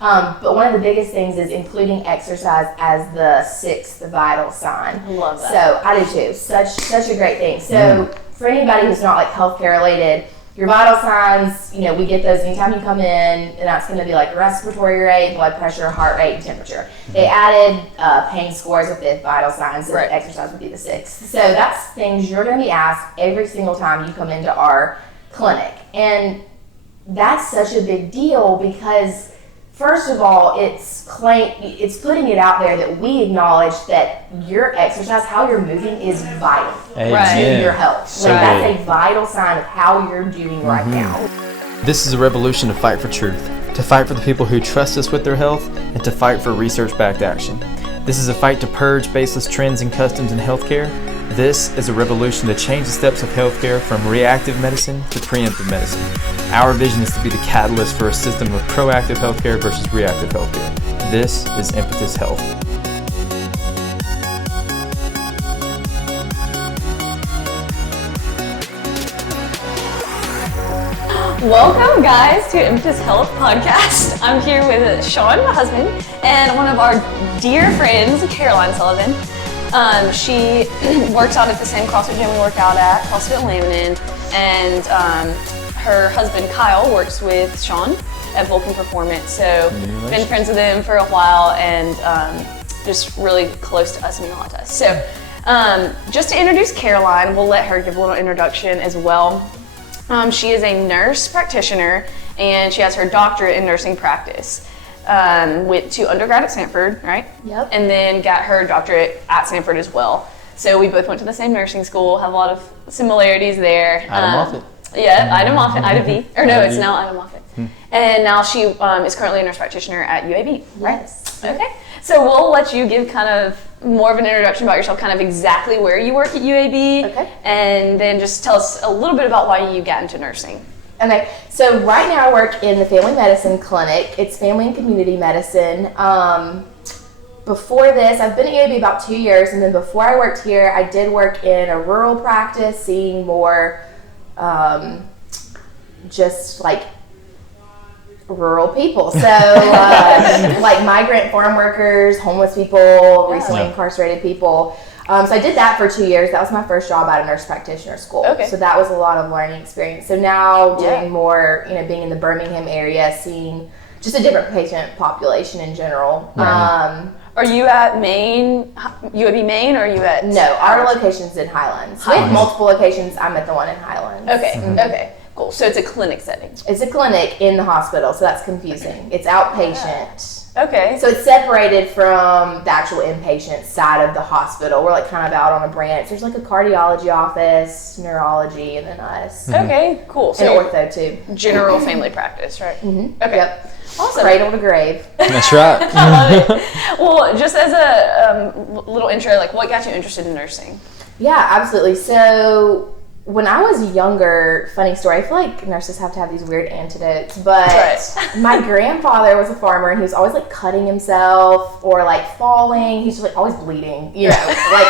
But one of the biggest things is including exercise as the 6th vital sign. I love that. So I do too. Such a great thing. So for anybody who's not like healthcare related, your vital signs, we get those anytime you come in, and that's going to be like respiratory rate, blood pressure, heart rate, and temperature. They added pain score as a 5th vital sign, so exercise would be the 6th. So that's things you're going to be asked every single time you come into our clinic. And that's such a big deal because, first of all, it's putting it out there that we acknowledge that your exercise, how you're moving, is vital to your health. So that's a vital sign of how you're doing right now. This is a revolution to fight for truth, to fight for the people who trust us with their health, and to fight for research-backed action. This is a fight to purge baseless trends and customs in healthcare. This is a revolution to change the steps of healthcare from reactive medicine to preemptive medicine. Our vision is to be the catalyst for a system of proactive healthcare versus reactive healthcare. This is Impetus Health. Welcome, guys, to Impetus Health Podcast. I'm here with Sean, my husband, and one of our dear friends, Caroline Sullivan. She works out at the same CrossFit gym we work out at, CrossFit Lambton, and her husband, Kyle, works with Sean at Vulcan Performance. So, been friends with them for a while, and just really close to us, mean a lot to us. So, just to introduce Caroline, we'll let her give a little introduction as well. She is a nurse practitioner, and she has her doctorate in nursing practice. Went to undergrad at Stanford, right? Yep. And then got her doctorate at Stanford as well. So we both went to the same nursing school, have a lot of similarities there. Ida Moffitt. Yeah, Ida Moffitt, Ida V. Or no, it's now Ida Moffitt. And now she is currently a nurse practitioner at UAB, right? Yes. Okay. So we'll let you give kind of more of an introduction about yourself, kind of exactly where you work at UAB. Okay. And then just tell us a little bit about why you got into nursing. Okay, so right now I work in the family medicine clinic. It's family and community medicine. Before this, I've been at UAB about 2 years, and then before I worked here, I did work in a rural practice, seeing more just like rural people. So like migrant farm workers, homeless people, recently incarcerated people. So I did that for 2 years. That was my first job at a nurse practitioner school. Okay. So that was a lot of learning experience. So now doing more, being in the Birmingham area, seeing just a different patient population in general. Are you at UAB Maine, or are you at? No, our location's in Highlands. We have multiple locations. I'm at the one in Highlands. Okay, okay, cool. So it's a clinic setting. It's a clinic in the hospital, so that's confusing. It's outpatient. Okay. So it's separated from the actual inpatient side of the hospital. We're like kind of out on a branch. There's like a cardiology office, neurology, and then us. Okay, cool. And ortho too. General family practice, right? Mm-hmm. Okay. Yep. Awesome. Cradle to grave. That's right. I love it. Well, just as a little intro, like what got you interested in nursing? Yeah, absolutely. So when I was younger, funny story, I feel like nurses have to have these weird antidotes, but my grandfather was a farmer, and he was always like cutting himself or like falling. He's just like always bleeding, like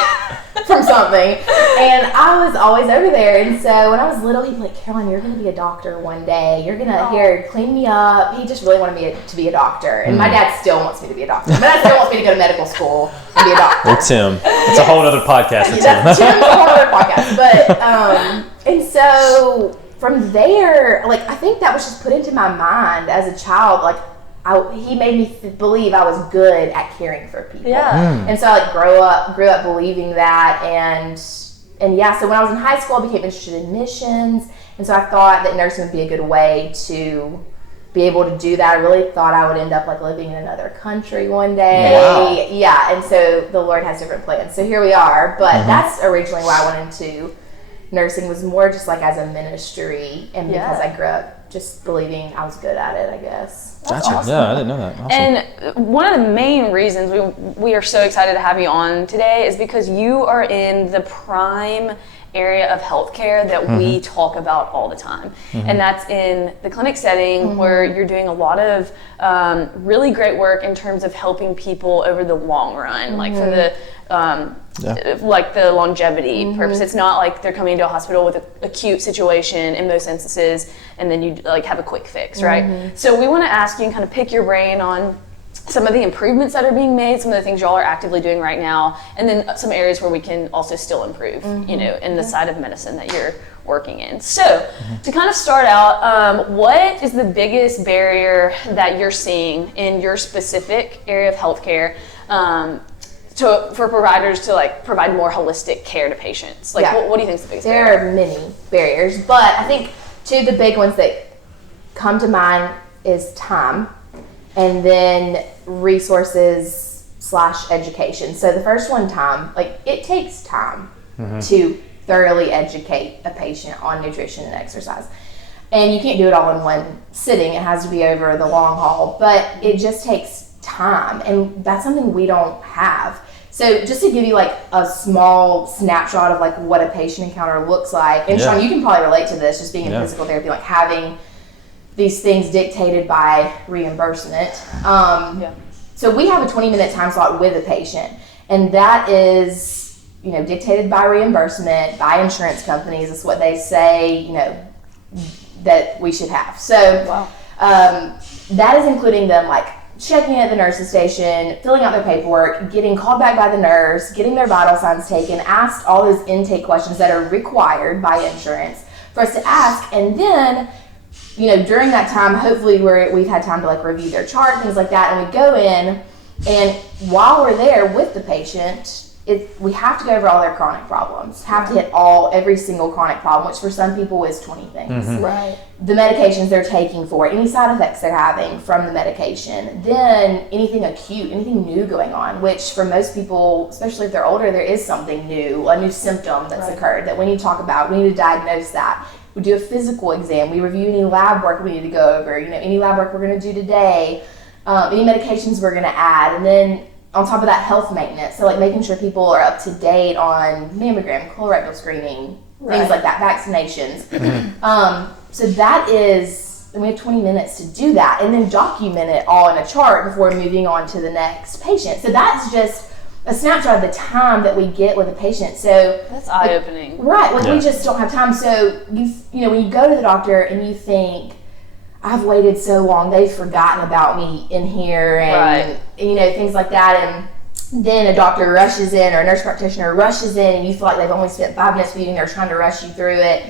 from something. And I was always over there. And so when I was little, he'd be like, Caroline, you're going to be a doctor one day. You're going to, clean me up. He just really wanted me to be a doctor. And my dad still wants me to be a doctor. My dad still wants me to go to medical school and be a doctor. Or Tim. It's a whole other podcast with Tim. Tim's a whole other podcast. But, and so from there, like, I think that was just put into my mind as a child. Like, he made me believe I was good at caring for people. Yeah. And so I like grew up believing that, and yeah, so when I was in high school, I became interested in missions, and so I thought that nursing would be a good way to be able to do that. I really thought I would end up like living in another country one day. Wow. Yeah, and so the Lord has different plans. So here we are, but that's originally why I went into nursing, was more just like as a ministry, and because I grew up just believing I was good at it, I guess. That's Gotcha. awesome. Yeah, I didn't know that. Awesome. And one of the main reasons we are so excited to have you on today is because you are in the prime area of healthcare that we talk about all the time. And that's in the clinic setting where you're doing a lot of really great work in terms of helping people over the long run, like for the like the longevity purpose. It's not like they're coming into a hospital with an acute situation in most instances and then you like have a quick fix, right? So we want to ask you and kind of pick your brain on some of the improvements that are being made, some of the things y'all are actively doing right now, and then some areas where we can also still improve, you know, in the side of medicine that you're working in. So to kind of start out, what is the biggest barrier that you're seeing in your specific area of healthcare for providers to like provide more holistic care to patients? Like what do you think is the biggest barrier? There are many barriers, but I think two of the big ones that come to mind is time and then resources / education. So the first one, time, like it takes time to thoroughly educate a patient on nutrition and exercise. And you can't do it all in one sitting. It has to be over the long haul, but it just takes time, and that's something we don't have. So just to give you like a small snapshot of like what a patient encounter looks like, and Sean, you can probably relate to this, just being in physical therapy, like having these things dictated by reimbursement. So we have a 20-minute time slot with a patient, and that is, you know, dictated by reimbursement, by insurance companies. It's what they say, you know, that we should have. So that is including them like checking in at the nurse's station, filling out their paperwork, getting called back by the nurse, getting their vital signs taken, asked all those intake questions that are required by insurance for us to ask, and then, you know, during that time, hopefully we've had time to like review their chart, things like that, and we go in, and while we're there with the patient, we have to go over all their chronic problems, have to hit every single chronic problem, which for some people is 20 things. Right. The medications they're taking for it, any side effects they're having from the medication, then anything acute, anything new going on, which for most people, especially if they're older, there is something new, a new symptom that's occurred that we need to talk about. We need to diagnose that. We do a physical exam. We review any lab work we need to go over, you know, any lab work we're going to do today, any medications we're going to add, and then on top of that, health maintenance. So like making sure people are up to date on mammogram, colorectal screening, things like that, vaccinations. So that is, and we have 20 minutes to do that, and then document it all in a chart before moving on to the next patient. So that's just a snapshot of the time that we get with a patient. So that's eye-opening. Right, like we just don't have time. So you know, when you go to the doctor and you think, I've waited so long, they've forgotten about me in here, and you know, things like that, and then a doctor rushes in, or a nurse practitioner rushes in, and you feel like they've only spent 5 minutes with you and they're trying to rush you through it.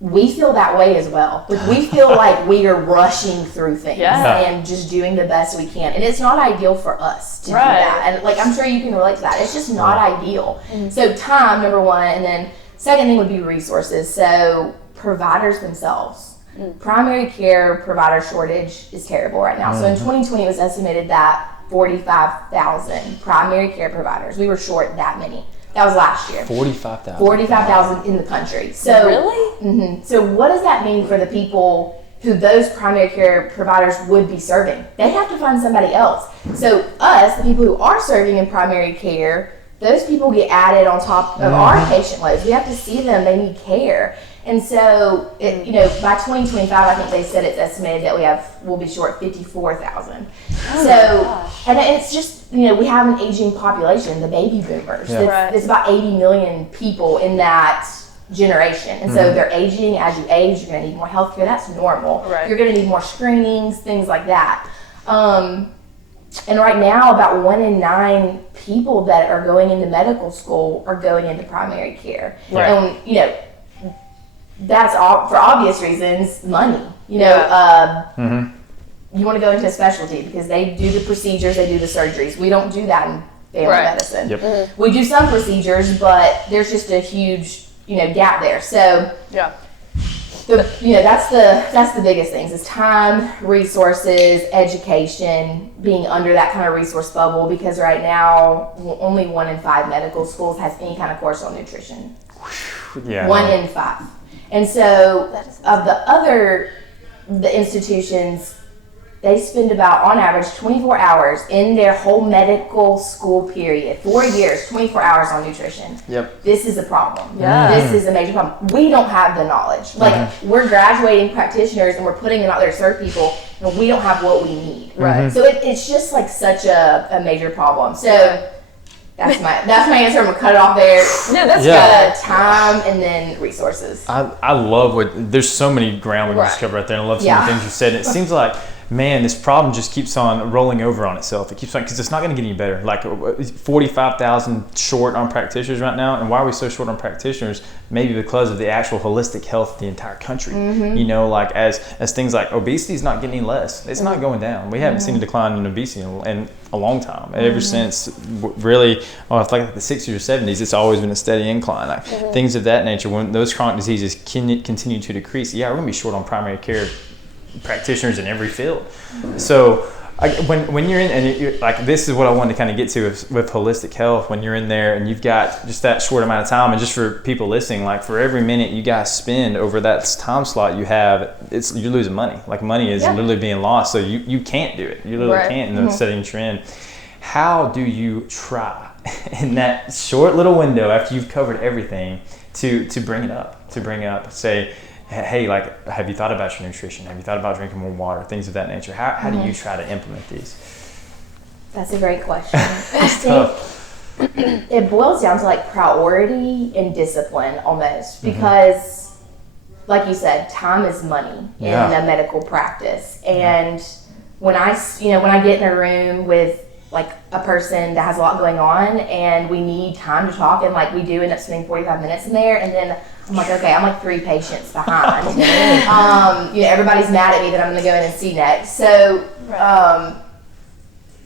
We feel that way as well. Like we feel like we are rushing through things and just doing the best we can, and it's not ideal for us to do that. And like I'm sure you can relate to that. It's just not ideal. So time, number one, and then second thing would be resources. So providers themselves. Primary care provider shortage is terrible right now. So in 2020, it was estimated that 45,000 primary care providers. We were short that many. That was last year. 45,000. 45,000 in the country. So really? So what does that mean for the people who those primary care providers would be serving? They have to find somebody else. So us, the people who are serving in primary care, those people get added on top of our patient loads. We have to see them. They need care. And so, you know, by 2025, I think they said it's estimated that we'll be short 54,000. And it's just, you know, we have an aging population, the baby boomers. There's about 80 million people in that generation. And so they're aging. As you age, you're going to need more healthcare. That's normal. You're going to need more screenings, things like that. And right now, about 1 in 9 people that are going into medical school are going into primary care. And, you know, that's all for obvious reasons, money. You know, you want to go into a specialty because they do the procedures, they do the surgeries. We don't do that in family medicine. We do some procedures, but there's just a huge, you know, gap there. So you know, that's the biggest things is time, resources, education, being under that kind of resource bubble, because right now only 1 in 5 medical schools has any kind of course on nutrition. 1 in 5. And so of the institutions, they spend about, on average, 24 hours in their whole medical school period. 4 years, 24 hours on nutrition. Yep. This is a problem. Yeah. This is a major problem. We don't have the knowledge. Like, we're graduating practitioners and we're putting them out there to serve people, and we don't have what we need. Right. So it's just like such a major problem. So that's my answer. I'm gonna cut it off there. No, that's good. Time and then resources. I love there's so many ground we can just cover right there, and I love some of the things you said. And it seems like, man, this problem just keeps on rolling over on itself. It keeps on, because it's not going to get any better. Like 45,000 short on practitioners right now. And why are we so short on practitioners? Maybe because of the actual holistic health of the entire country. You know, like as things like obesity is not getting any less. It's not going down. We haven't seen a decline in obesity in a long time. Ever since really, it's like the 60s or 70s, it's always been a steady incline. Like things of that nature, when those chronic diseases continue to decrease, we're going to be short on primary care practitioners in every field. So when you're in, and you're, like, this is what I wanted to kind of get to with holistic health. When you're in there and you've got just that short amount of time, and just for people listening, like for every minute you guys spend over that time slot you have, you're losing money. Like money is literally being lost. So you can't do it. You literally can't in the setting trend. How do you try in that short little window after you've covered everything to bring it up, say, hey, like, have you thought about your nutrition? Have you thought about drinking more water? Things of that nature. How do you try to implement these? That's a great question. I think it boils down to like priority and discipline almost, because like you said, time is money in a medical practice. And when I get in a room with like a person that has a lot going on and we need time to talk, and like we do end up spending 45 minutes in there, and then I'm like, okay, I'm like 3 patients behind. Everybody's mad at me that I'm gonna go in and see next. So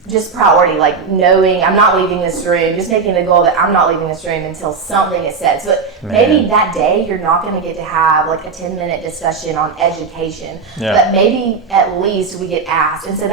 just priority, like knowing I'm not leaving this room, just making the goal that I'm not leaving this room until something is said. So maybe that day you're not going to get to have like a 10-minute discussion on education, but maybe at least we get asked. And so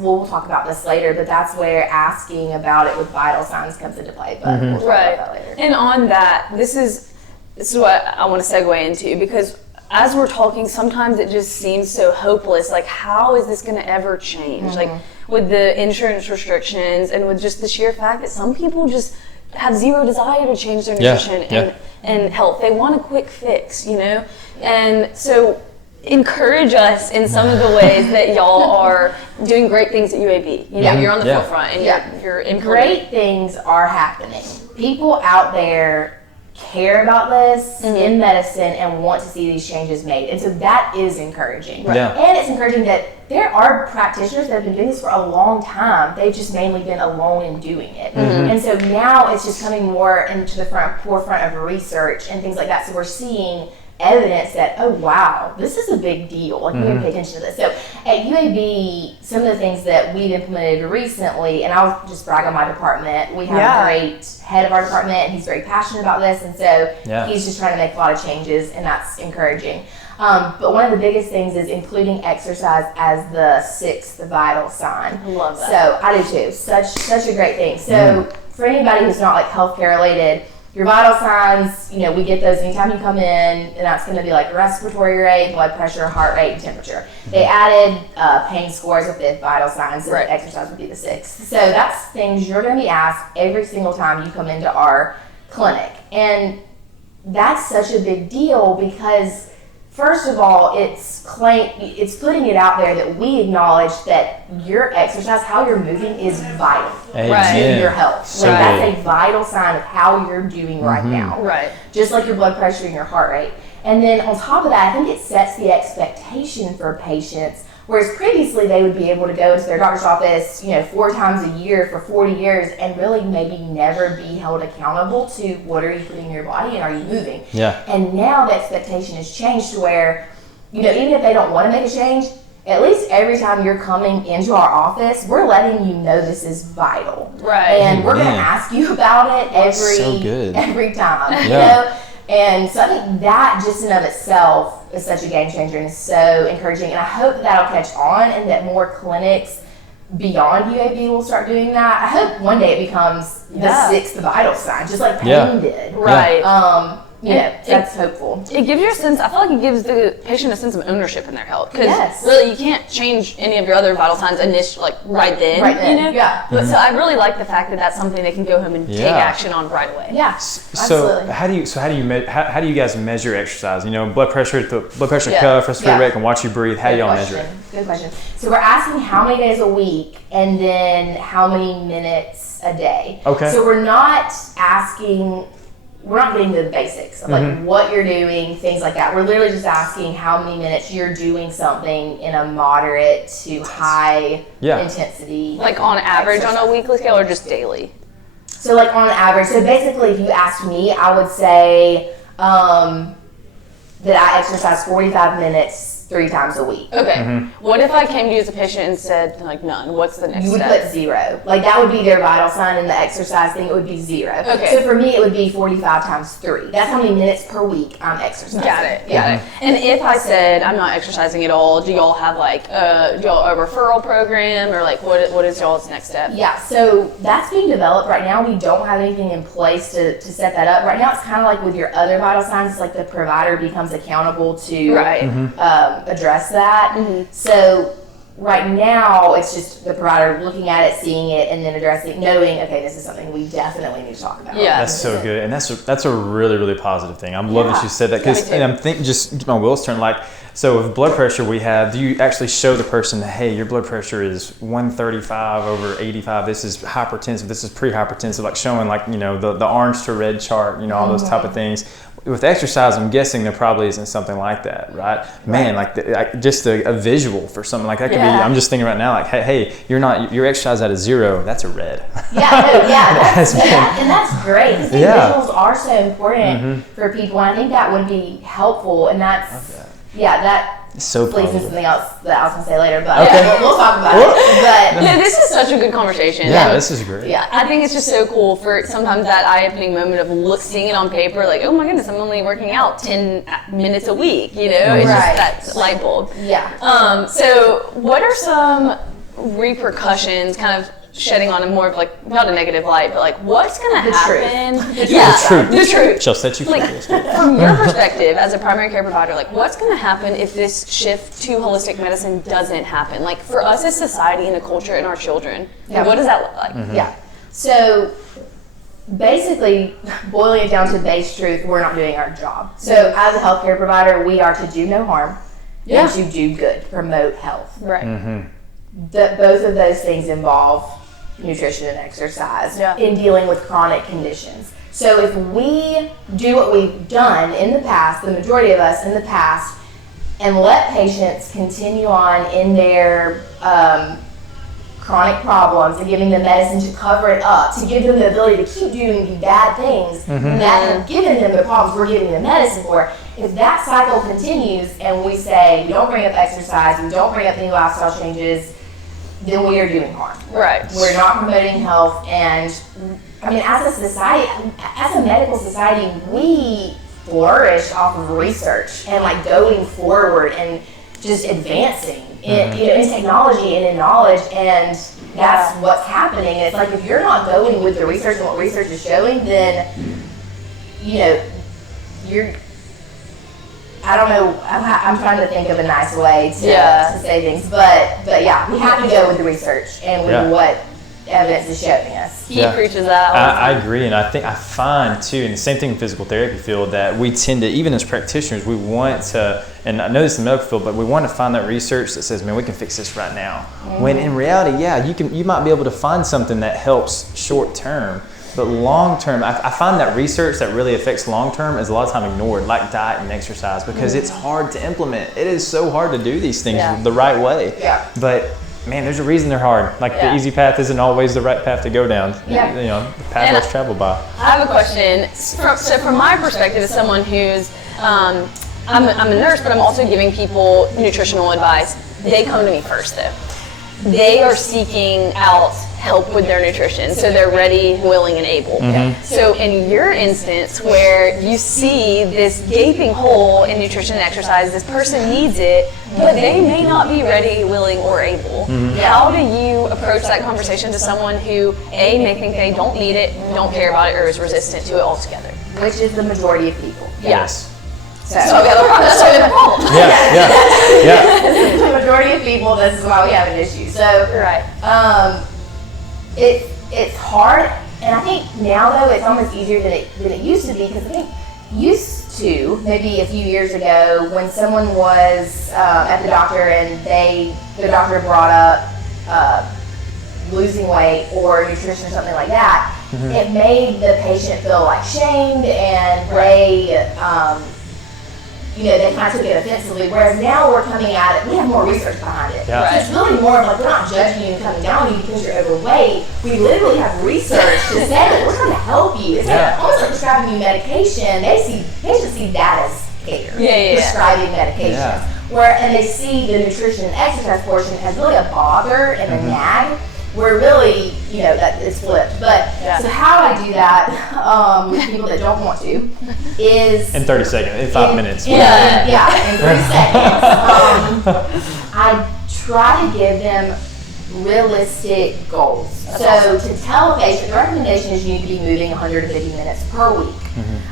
we'll talk about this later, but that's where asking about it with vital signs comes into play. But we'll talk about that later. And on that, this is what I want to segue into, because as we're talking, sometimes it just seems so hopeless. Like, how is this going to ever change? Like, with the insurance restrictions and with just the sheer fact that some people just have zero desire to change their nutrition and health. They want a quick fix, And so encourage us in some of the ways that y'all are doing great things at UAB. You're on the forefront and you're great things are happening. People out there care about this in medicine and want to see these changes made. And so that is encouraging. And it's encouraging that there are practitioners that have been doing this for a long time. They've just mainly been alone in doing it. And so now it's just coming more into the forefront of research and things like that. So we're seeing evidence that, oh wow, this is a big deal. Like, we need to pay attention to this. So at UAB, some of the things that we've implemented recently, and I'll just brag on my department, we have a great head of our department, and he's very passionate about this, and so he's just trying to make a lot of changes, and that's encouraging. But one of the biggest things is including exercise as the 6th vital sign. I love that. So I do too. Such a great thing. So for anybody who's not like healthcare related, your vital signs, we get those anytime you come in, and that's going to be like respiratory rate, blood pressure, heart rate, and temperature. They added pain score as a 5th vital sign, so exercise would be the 6th. So that's things you're going to be asked every single time you come into our clinic. And that's such a big deal because, first of all, it's putting it out there that we acknowledge that your exercise, how you're moving, is vital to your health. So that's a vital sign of how you're doing right now. Just like your blood pressure and your heart rate. And then on top of that, I think it sets the expectation for patients, whereas previously they would be able to go to their doctor's office, 4 times a year for 40 years and really maybe never be held accountable to what are you putting in your body and are you moving. And now the expectation has changed to where, even if they don't want to make a change, at least every time you're coming into our office, we're letting you know this is vital. And we're going to ask you about it every time. And so I think that just in of itself is such a game changer and is so encouraging. And I hope that'll catch on and that more clinics beyond UAB will start doing that. I hope one day it becomes the 6th vital sign, just like pain did. that's hopeful. It gives you a sense, I feel like it gives the patient a sense of ownership in their health. Because Yes. really, you can't change any of your other vital signs right then. You know? Yeah. But so I really like the fact that that's something they can go home and take action on right away. Yeah. So how do you guys measure exercise? You know, blood pressure Yeah. cuff, respiratory rate, and watch you breathe. How do y'all measure it? Good question. So we're asking how many days a week and then how many minutes a day. Okay. So we're not getting to the basics of like what you're doing, things like that. We're literally just asking how many minutes you're doing something in a moderate to high intensity. Like on average on a weekly scale or just daily? So like on average, so basically if you asked me, I would say that I exercise 45 minutes 3 times a week. Okay. What if I came to you as a patient and said like none? What's the next You would step? put 0. Like that would be their vital sign, and the exercise thing, it would be 0. Okay. So for me, it would be 45 times 3. That's how many minutes per week I'm exercising. Got it. And if I said I'm not exercising at all, do y'all have like a referral program or like what is y'all's next step? Yeah, so that's being developed right now. We don't have anything in place to set that up. Right now, it's kind of like with your other vital signs, it's like the provider becomes accountable to address that. So right now, it's just the provider looking at it, seeing it, and then addressing, knowing, okay, this is something we definitely need to talk about. Yeah. That's so good, and that's a really, really positive thing. I'm loving that you said that, because and I'm thinking, just my wheels turn, like, so with blood pressure do you actually show the person that, hey, your blood pressure is 135 over 85, this is hypertensive, this is pre-hypertensive, like showing like, you know, the orange to red chart, you know, all those type of things. With exercise, I'm guessing there probably isn't something like that, right? Man, like just a visual for something like that could be. I'm just thinking right now, like, hey, your exercise at a 0, that's a red. And that's great. Because visuals are so important for people, and I think that would be helpful, and that's that. So leads into something else that I was going to say later, but we'll talk about it. But this is such a good conversation. Yeah, this is great. Yeah, I think it's just so cool for sometimes that eye-opening moment of seeing it on paper, like, oh my goodness, I'm only working out 10 minutes a week, you know? It's just that light bulb. Yeah. So what are some repercussions, kind of shedding on a more of like, not a negative light, but like what's going to happen? The truth. She'll set you free. Like, from your perspective as a primary care provider, like what's going to happen if this shift to holistic medicine doesn't happen? Like for us as society and a culture and our children, what does that look like? Yeah. So basically, boiling it down to base truth, we're not doing our job. So as a healthcare provider, we are to do no harm and to do good, promote health. Right. Both of those things involve nutrition and exercise in dealing with chronic conditions. So if we do what we've done in the past, the majority of us in the past, and let patients continue on in their chronic problems and giving them medicine to cover it up, to give them the ability to keep doing the bad things that have given them the problems we're giving them medicine for, if that cycle continues and we say, we don't bring up exercise, we don't bring up any lifestyle changes, then we are doing harm. Right. We're not promoting health, and I mean, as a society, as a medical society, we flourish off of research and like going forward and just advancing in technology and in knowledge, and that's what's happening. And it's like if you're not going with the research and what research is showing, then you're. I don't know. I'm trying to think of a nice way to say things, but yeah, we have to go with the research and with what evidence is showing us. He preaches that. I agree, and I find too, and the same thing in the physical therapy field, that we tend to, even as practitioners, we want to, and I know this in the medical field, but we want to find that research that says, man, we can fix this right now. When in reality, you might be able to find something that helps short term. But long term, I find that research that really affects long term is a lot of time ignored, like diet and exercise, because it's hard to implement. It is so hard to do these things the right way. Yeah. But man, there's a reason they're hard. Like the easy path isn't always the right path to go down. Yeah. The path less traveled by. I have a question. So from my perspective, as someone who's, I'm a nurse, but I'm also giving people nutritional advice. They come to me first, though. They are seeking out help with their nutrition, so they're ready, willing, and able. So in your instance, where you see this gaping hole in nutrition and exercise, this person needs it, but they may not be ready, willing, or able. How do you approach that conversation to someone who, A, may think they don't need it, don't care about it, or is resistant to it altogether? Which is the majority of people. Yes. So That's why we have a problem. Yeah. the majority of people, this is why we have an issue. So Right. it's hard, and I think now though it's almost easier than it used to be, because I think used to, maybe a few years ago, when someone was at the doctor and the doctor brought up losing weight or nutrition or something like that, it made the patient feel like shamed, and they kind of took it offensively, whereas now we're coming at it, we have more research behind it. Yeah. So it's really more of like, we're not judging you and coming down on you because you're overweight. We literally have research to say that we're trying to help you. It's like, almost like prescribing you medication. Patients see that as care. Prescribing medication. And they see the nutrition and exercise portion as really a bother and a nag, where really, that is flipped. But so how I do that with people that don't want to is In 30 seconds, in 5 minutes. in 3 seconds. I try to give them realistic goals. So to tell a patient, the recommendation is you need to be moving 150 minutes per week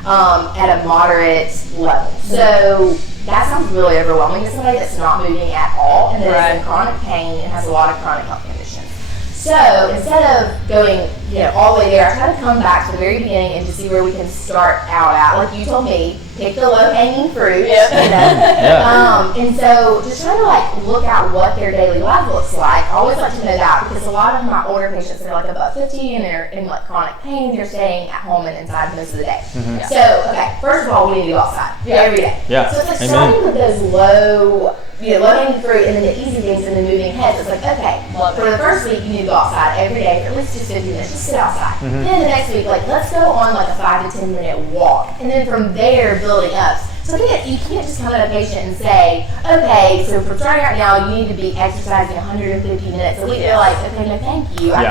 at a moderate level. So that sounds really overwhelming to somebody that's not moving at all and that is in chronic pain and has a lot of chronic health conditions. So instead of going, all the way there, I try to come back to the very beginning and to see where we can start out at. Like you told me, pick the low-hanging fruit. And so just trying to look at what their daily life looks like. I always like to know that, because a lot of my older patients that are above 50 and they're in chronic pain, they're staying at home and inside most of the day. So first of all, we need to go outside every day. So it's like starting with those low-hanging fruit, and then the easy things, and then moving ahead. So it's like, okay, for the first week, you need to go outside every day for at least just 50 minutes. Just sit outside. Then the next week, let's go on a 5 to 10 minute walk, and then from there, building up. So you can't just come at a patient and say, okay, so for starting right now, you need to be exercising 150 minutes a week. They're like, okay, no, thank you. I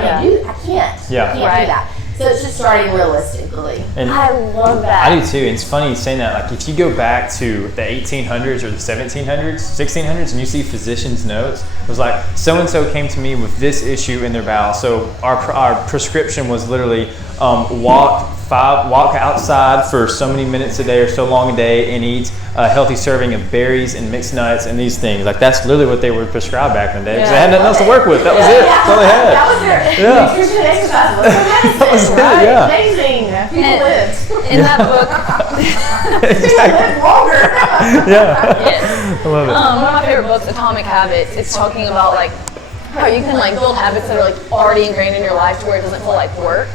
can't do that. So it's just starting realistically. And I love that. I do too. It's funny saying that. If you go back to the 1800s or the 1700s, 1600s, and you see physicians' notes, it was like, so-and-so came to me with this issue in their bowel. So our prescription was literally walk outside for so many minutes a day or so long a day, and eat a healthy serving of berries and mixed nuts and these things. That's literally what they were prescribed back in the day, because they had nothing else to work with. That was it. That's all they had. That was their nutrition and exercise. That was it. Yeah. Amazing. People lived. In that book, People lived longer. I love it. one of my favorite books, Atomic Habits, it's talking about how you can build habits that are already ingrained in your life to where it doesn't feel like work.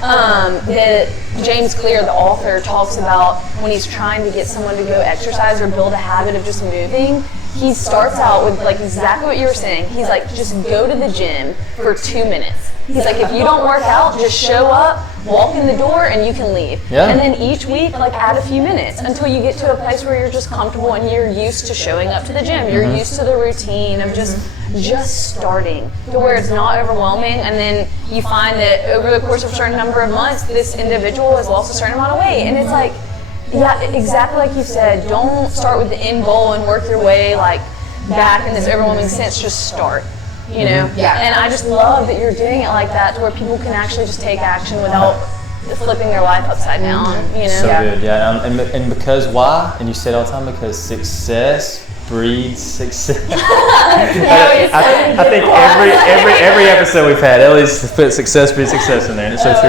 That James Clear, the author, talks about when he's trying to get someone to go exercise or build a habit of just moving. He starts out with exactly what you were saying. He's like, just go to the gym for 2 minutes. He's like, if you don't work out, just show up, walk in the door, and you can leave. And then each week, add a few minutes until you get to a place where you're just comfortable and you're used to showing up to the gym. You're used to the routine of just starting to where it's not overwhelming. And then you find that over the course of a certain number of months, this individual has lost a certain amount of weight. And it's exactly like you said, don't start with the end goal and work your way back in this overwhelming sense. Just start. And I just love that you're doing it like that, to where people can actually just take action without flipping their life upside down. So good, and because why? And you say it all the time, because success breeds success. I think every episode we've had, Ellie's put success breeds success in there, and it's so true.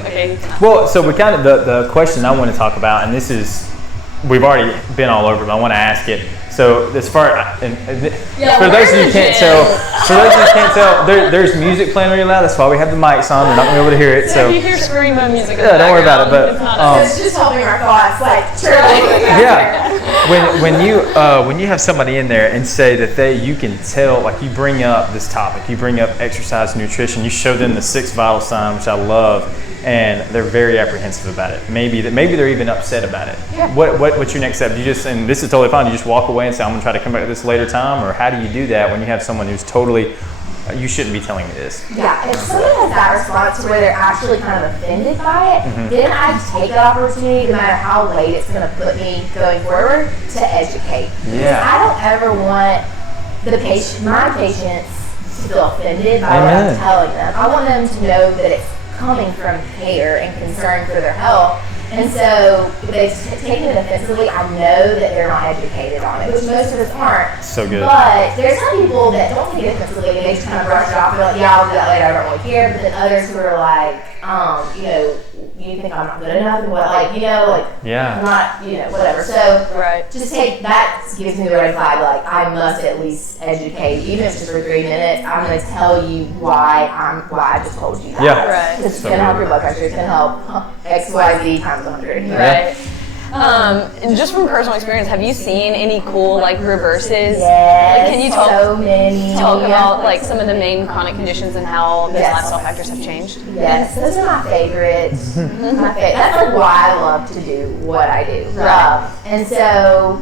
Okay. Well, so we kind of the question I want to talk about, and this is, we've already been all over, but I want to ask it. So as far for those of you who can't tell, there's music playing really loud. That's why we have the mics on. We're not going to be able to hear it. So if you hear screamo music, don't worry about it. But it's just helping our thoughts. when you have somebody in there and say that you can tell, you bring up this topic, you bring up exercise, nutrition, you show them the 6 vital signs, which I love, and they're very apprehensive about it. Maybe they're even upset about it. What's your next step? Do you just, and this is totally fine, you just walk away and say, I'm going to try to come back to this later time? Or how do you do that when you have someone who's totally, you shouldn't be telling me this? Yeah, if someone has that response where they're actually kind of offended by it, then I take that opportunity, no matter how late it's going to put me going forward, to educate. Because I don't ever want my patients to feel offended by what I'm telling them. I want them to know that it's coming from care and concern for their health. And so they've taken it offensively. I know that they're not educated on it, which most of us aren't. So good. But there's some people that don't take it offensively, and they just kind of brush it off. They're like, yeah, I'll do that later, I don't really care. But then others who are like, you know, you think I'm not good enough, and what, like, you know, like, I'm not, you know, whatever. So just take that, gives me the red flag. Like, I must at least educate, even if it's just for 3 minutes. I'm going to tell you why I just told you that. Right. It's going to help your blood pressure. It's going to help X, Y, Z times 100. Right. And just from personal experience, have you seen any cool like reverses? Yes, Can you talk about like some of the main chronic conditions and how those lifestyle factors have changed? Yes, those are my favorites. That's like why I love to do what I do. And so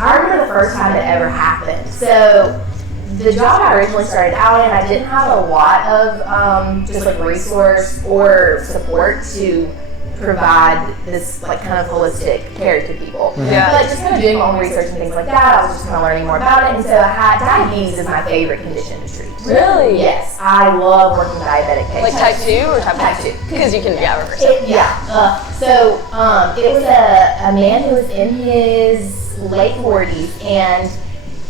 I remember the first time it ever happened. So the job I originally started out in, I didn't have a lot of just like resource or support to provide this like kind of holistic care to people. But just kind of doing my own research and things like that, I was just kind of learning more about it. And so diabetes is my favorite condition to treat. Really? Yes, I love working with diabetic patients. Like type 2 or type 2? Because you can reverse it. So it was a man who was in his late 40s, and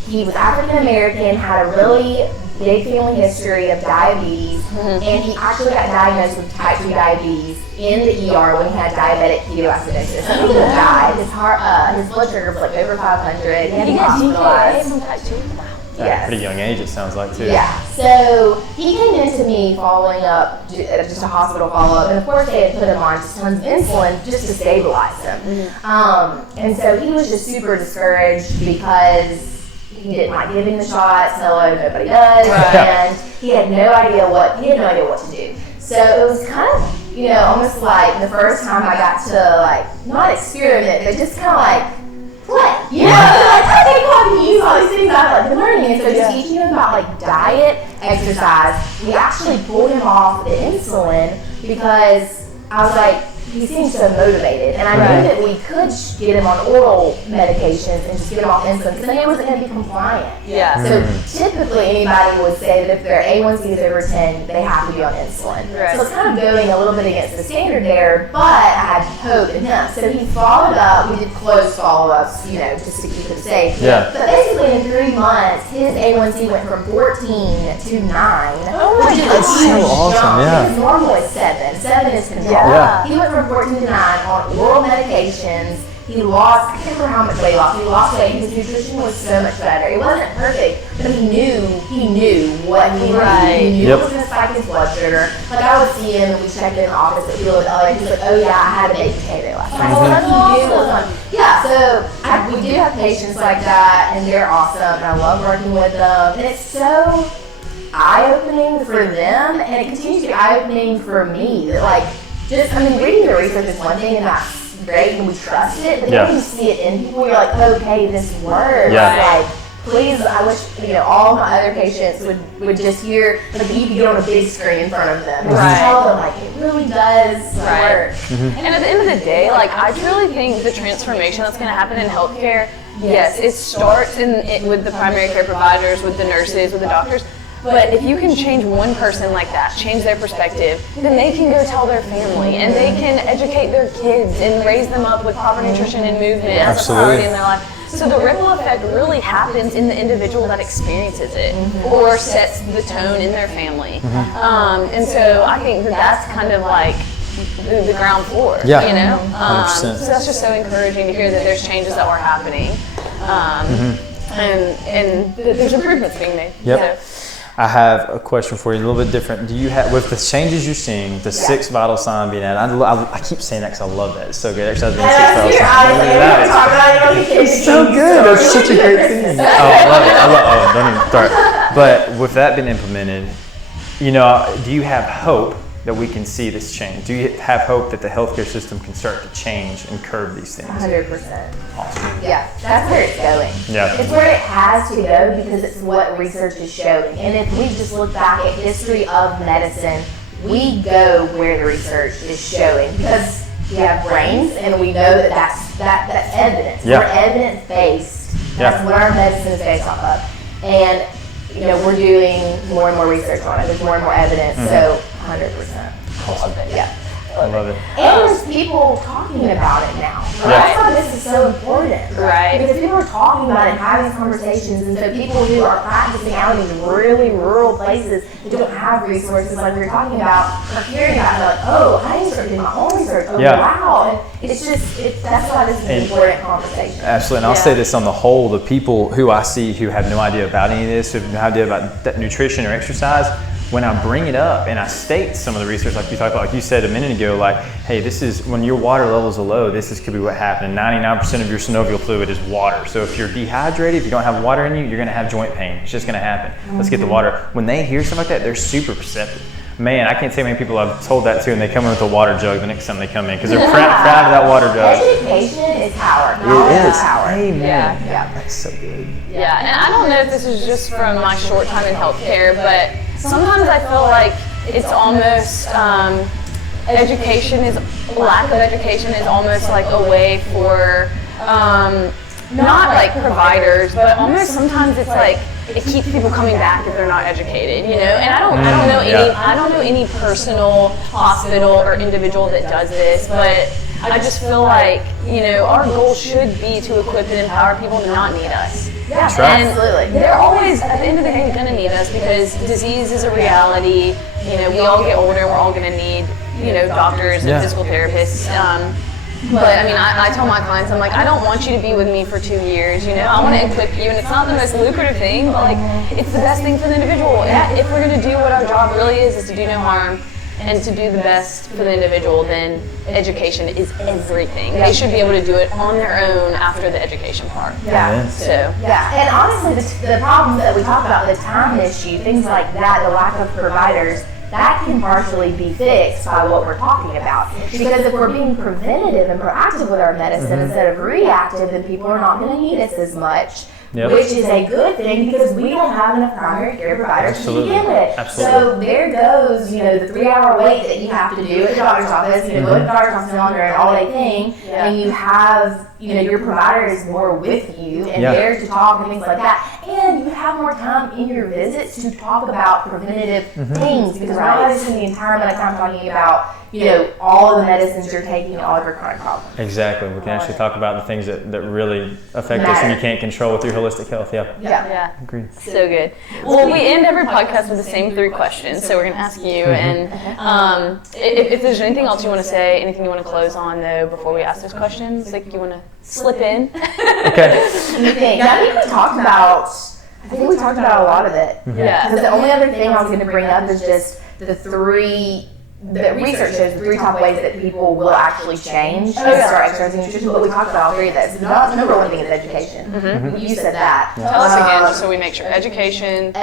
he was African American, had a really big family history of diabetes, and he actually got diagnosed with type 2 diabetes in the ER when he had diabetic ketoacidosis. So he could have died. His blood sugar was like over 500. He had to be hospitalized. From type 2? Wow. At a pretty young age, it sounds like, too. Yeah. So he came into me following up, just a hospital follow-up, and of course they had put him on just tons of insulin just to stabilize him. And so he was just super discouraged because he didn't like giving the shots. Hello, nobody does. And he had no idea what to do. So it was kind of, you know, almost like the first time I got to like not experiment, but just kind of like play. You know, like, okay, well, I can use all these things I've like been learning. And so just teaching him about like diet, exercise. We actually pulled him off the insulin because I was like, he seems so motivated, and I knew that we could get him on oral medications and just get him off insulin, because then he wasn't going to be compliant. So typically anybody would say that if their A1C is over 10, they have to be on insulin. So it's kind of going a little bit against the standard there, but I had hope in him. So he followed up. We did close follow-ups, you know, just to keep him safe. But basically in 3 months, his A1C went from 14 to 9. Oh my God. That's so awesome. His normal is 7. 7 is control. He went from 14 to 9 on oral medications. He lost, I can't remember how much weight he lost. He lost weight. His nutrition was so much better. It wasn't perfect, but he knew what he needed. He knew it was going to spike his blood sugar. Like I would see him and we checked in the office at Sullivan. He's like, oh yeah, I had a baked potato last night. We do have patients like that, and they're awesome, and I love working with them. And it's so eye-opening for them, and it continues to be eye-opening for me. That like, reading the research is one thing, and that's great, and we trust it, but then when you see it in people, you're like, okay, this works. Like, please, I wish, you know, all my other patients would just hear, like, you could get on a big screen in front of them and just tell them, like, it really does work. And at the end of the day, like, I truly think the transformation that's going to happen in healthcare, yes, it starts with the primary care providers, with the nurses, with the doctors. But if you can change one person like that, change their perspective, then they can go tell their family, and they can educate their kids and raise them up with proper nutrition and movement as a priority in their life. So the ripple effect really happens in the individual that experiences it or sets the tone in their family. And so I think that's kind of like the ground floor, you know? 100%. So that's just so encouraging to hear that there's changes that were happening and that there's improvements being made. I have a question for you, a little bit different. Do you have, with the changes you're seeing, the 6 vital sign being added? I keep saying that because I love that. It's so good. Actually, I've been 6 vital signs. It's so good. That's such a great thing. I love it. Don't even start. But with that being implemented, you know, do you have hope that we can see this change? Do you have hope that the healthcare system can start to change and curb these things? 100%. Awesome. Yeah, that's where it's going. It's where it has to go because it's what research is showing. And if we just look back at history of medicine, we go where the research is showing because we have brains and we know that's evidence. We're evidence-based. That's what our medicine is based off of. And you know, we're doing more and more research on it. There's more and more evidence. So 100%. love it. Yeah. I love it. And there's people talking about it now. Right. That's why this is so important. Right. Because people are talking about it and having conversations, and so people who are practicing out in these really rural places that don't have resources like we were talking about are hearing about it, like, oh, I need to start doing my own research. Oh, Yeah. wow. And it's just, that's why this is an important conversation. Absolutely, and I'll say this on the whole, the people who I see who have no idea about any of this, who have no idea about that nutrition or exercise, when I bring it up and I state some of the research, like you talked about, like you said a minute ago, like, hey, this is when your water levels are low, could be what happened. 99% of your synovial fluid is water. So if you're dehydrated, if you don't have water in you, you're gonna have joint pain. It's just gonna happen. Let's get the water. When they hear stuff like that, they're super receptive. Man, I can't tell how many people I've told that to, and they come in with a water jug the next time they come in because they're proud of that water jug. Education is power. It is. Power. Amen. Yeah. That's so good. Yeah, and I don't know if this is just from my short time in healthcare, but sometimes I feel like it's almost lack of education is almost like a way for not like providers, but almost sometimes it's like it keeps people coming back if they're not educated, you know. And I don't know any personal hospital or individual that does this, but I just feel like, you know, our goal should be to equip and empower people to not need us. Yeah, right. absolutely. They're always, at the end of the day, going to need us because disease is a reality. You know, we all get older, we're all going to need, you know, doctors and physical therapists. But I mean, I tell my clients, I'm like, I don't want you to be with me for 2 years, you know, I want to equip you, and it's not the most lucrative thing, but like, it's the best thing for the individual. If we're going to do what our job really is to do no harm and to do the best for the individual, then education is everything. They should be able to do it on their own after the education part. Yeah. So. Yeah, and honestly, the problems that we talk about, the time issue, things like that, the lack of providers, that can partially be fixed by what we're talking about. Because if we're being preventative and proactive with our medicine instead of reactive, then people are not going to need us as much. Yep. Which is a good thing because we don't have enough primary care providers to begin with. Absolutely. So there goes, you know, the 3-hour wait that you have to do at the doctor's office, you know, go to the doctor's office under an all-day thing, and you have, you know, your provider is more with you and there to talk and things like that. And you have more time in your visits to talk about preventative things because we're not spending the entire amount of time talking about, you know, all the medicines you're taking and all of your chronic problems. Exactly. We can actually talk about the things that really affect us and you can't control with your holistic health. Yeah. Agreed. So good. Well, we end every podcast with the same 3 questions, so we're going to ask you, and if there's anything else you want to say, anything you want to close on, though, before we ask those questions, like you want to slip in. Okay. I think we talked about a lot of it. Yeah. Because the only other thing I was going to bring up is just the research shows the 3 top ways that people will actually change and start exercising nutrition, but we talked about all 3 of those. The number one thing is education. You said that. Tell us again, just so we make sure. Education,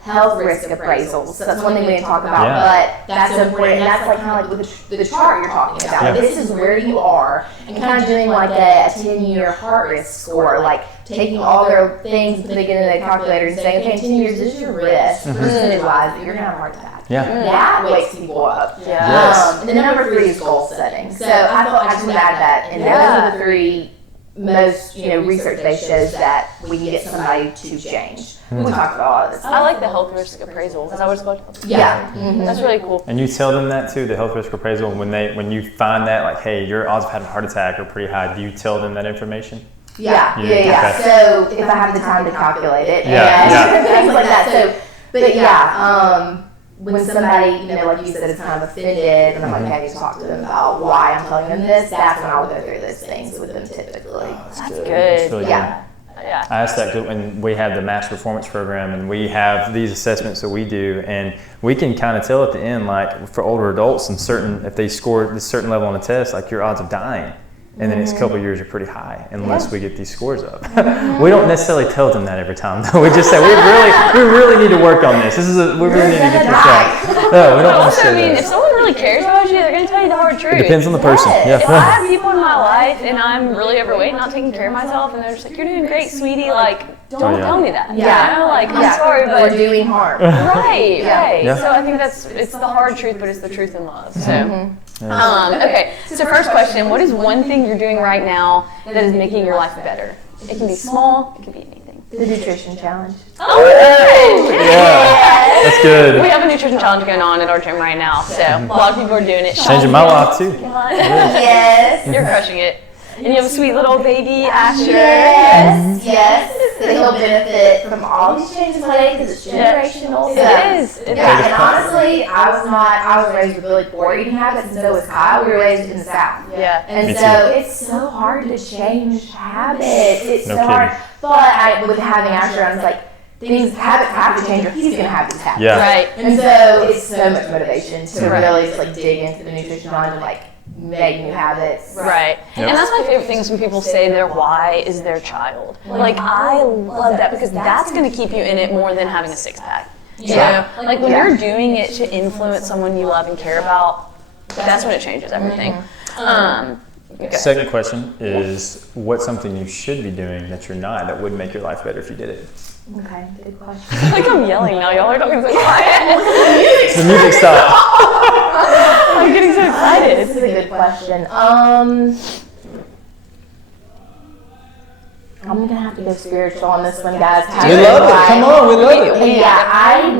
health risk appraisals. So that's one thing we didn't talk about, but that's important. And that's like kind of like with the chart you're talking about. Yeah. This is where you are, and kind of doing like a 10-year heart risk score, like taking all their things, putting it into the calculator and saying, okay, in 10 years, this is your risk, percentage-wise, that you're going to have a heart attack. Yeah. That wakes people up. Yes. And then number 3 is goal setting. So I thought I just would add that. And those are the 3 most, you know, research-based shows that we can get somebody to change. We talked about all of this. I like the health risk appraisal. Is that what it's called? Yeah. That's really cool. And you tell them that too, the health risk appraisal, when you find that, like, hey, your odds of having a heart attack are pretty high, do you tell them that information? Yeah. Okay. So if I have the time to calculate it Yeah. things like that. So, but when somebody, you know, like you said, is kind of offended, and I'm like, I need to talk to them about why I'm telling them this, that's when I'll go through those things with them typically. That's good. That's really Yeah. Yeah. I asked that when we have the Master Performance Program, and we have these assessments that we do, and we can kind of tell at the end, like for older adults, and if they score this certain level on a test, like your odds of dying in the next couple of years are pretty high unless we get these scores up. We don't necessarily tell them that every time, though. We just say we really need to work on this. We really need to get this right. No, we don't want to Also, say I mean, that. if someone really cares about you, they're going to tell you the hard truth. It depends on the person. Yes. If I have people in my life and I'm really overweight, not taking care of myself, and they're just like, "You're doing great, sweetie," like, don't tell me that. Yeah. You know, like, I'm sorry, We're but doing harm. right. Yeah. So I think it's the hard truth, but it's the truth in love. So. Okay, so first question, what is one thing you're doing right now that is making your life better? It can be small, it can be anything. The nutrition challenge. Oh, good! Yeah. That's good. We have a nutrition challenge going on at our gym right now, so a lot of people are doing it. Changing my life too. Yes. You're crushing it. And you have a sweet little baby, Asher. Yes. So he'll benefit from all these changes today because it's generational. It is. Yeah, and honestly, I was raised with really poor eating habits, and so was Kyle. We were raised in the South. Yeah. And Me so too. it's so hard to change habits. It's No so kidding. hard. But with having Asher, I was like, habits have to change or he's going to have these habits. Yeah. Right. And so it's so much motivation to really just like dig into the nutrition line and like make new habits. Right. Yep. And that's my favorite things when people say their why is their child. Like, I love that because that's going to keep you in it more than having a six-pack. You know? Like, when you're doing it to influence someone you love and care about, that's when it changes everything. Okay. Second question is, what's something you should be doing that you're not that would make your life better if you did it? Okay, good question. Like, I'm yelling now. Y'all are talking so quiet. The music stopped. I'm getting so excited. This is a good question. I'm gonna have to go spiritual on this one, guys. We love it. Come on, we love it. And yeah, I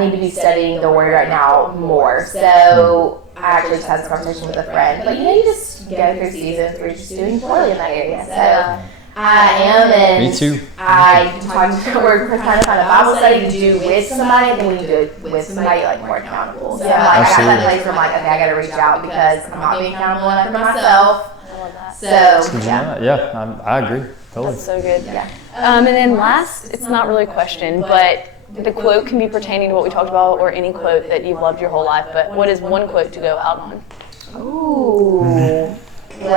need to be studying the word right now more. So I actually just had this conversation with a friend. But you just go through seasons where you're just doing poorly in that area. So I am, and Me too. we're trying to find a Bible study to do with somebody, and then we do it with somebody like more accountable. So I'm like, I got that place where I'm like, okay, I got to reach out because I'm not being accountable enough for myself. So Yeah, I agree. Totally. That's so good. Yeah. And then last, it's not really a question, but the quote can be pertaining to what we talked about or any quote that you've loved your whole life, but what is one quote to go out on? Ooh. It's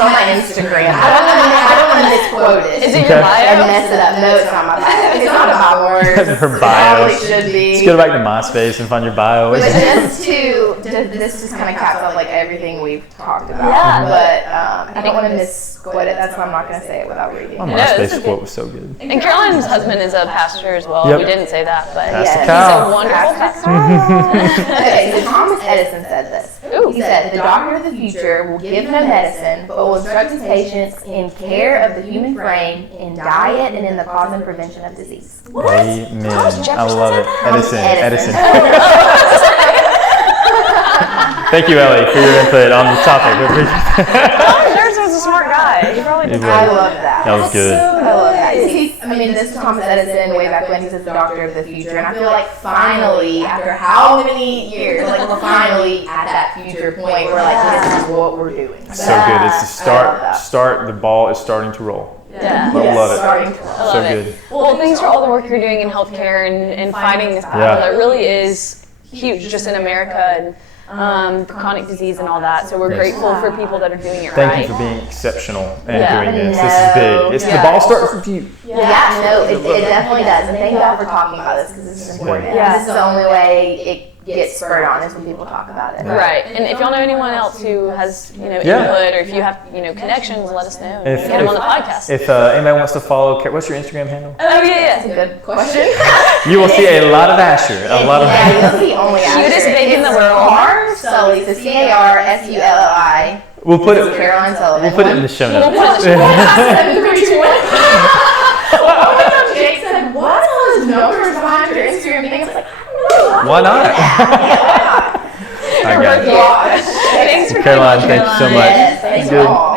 on my Instagram. I don't want to misquote it. Is it your bio? And mess it up. No, it's not my bio. It's not about words. Her bio. It probably should be. Just go back to MySpace and find your bio. But this just kind of caps off like everything we've talked about. Yeah. But I don't want to misquote it. That's why I'm not going to say it without reading. My this MySpace is quote was so good. And Caroline's husband is a pastor as well. Yep. We didn't say that, but Pastor he's Kyle. a wonderful pastor. Okay, so Thomas Edison said this. Ooh. He said, "The doctor of the future will give no medicine, but will instruct his patients in care of the human frame, in diet, and in the cause and prevention of disease." Amen. Thomas I love it. Jefferson Edison. Thank you, Ellie, for your input on the topic. We appreciate it. Thomas Jefferson was a smart guy. He probably did. I love that. That was good. I love that. This is Thomas Edison way back when he said the doctor of the future, and I feel like finally, after how many years, like we're finally at that future point where like this is what we're doing. So good. It's the I love that. start. The ball is starting to roll. Yeah. I love it. Starting to I love So it. good. Well, thanks for all the work you're doing in healthcare and fighting this battle. Yeah. That really is huge just in America and chronic disease and all that. So we're Yes. grateful for people that are doing it Thank right. you for being exceptional and Yeah. doing this. This is big. It's the ball starts with you. Yeah, no, it definitely does. And thank y'all for talking about this because this is important. Yeah. This is the only way it gets spurred on is when people talk about it. Right. And if y'all know anyone else who has, Yeah. input or if you have, connections, let us know. If- Get them on the podcast. If anybody wants to follow, what's your Instagram handle? Oh, yeah. Good question. You will see a lot of Asher. A lot of. Yeah, you'll see only Cutest Asher. baby in the It's world. Sully, so CARSULLI. We'll put it. Caroline Sullivan. We'll put it in the show We'll notes. put it- Jake said, "What are those numbers behind your Instagram thing?" I was like, "I don't know." Why not? Yeah. I got it. Gosh. Thanks for Caroline, coming, thank you so much. Yes, thanks Good. all.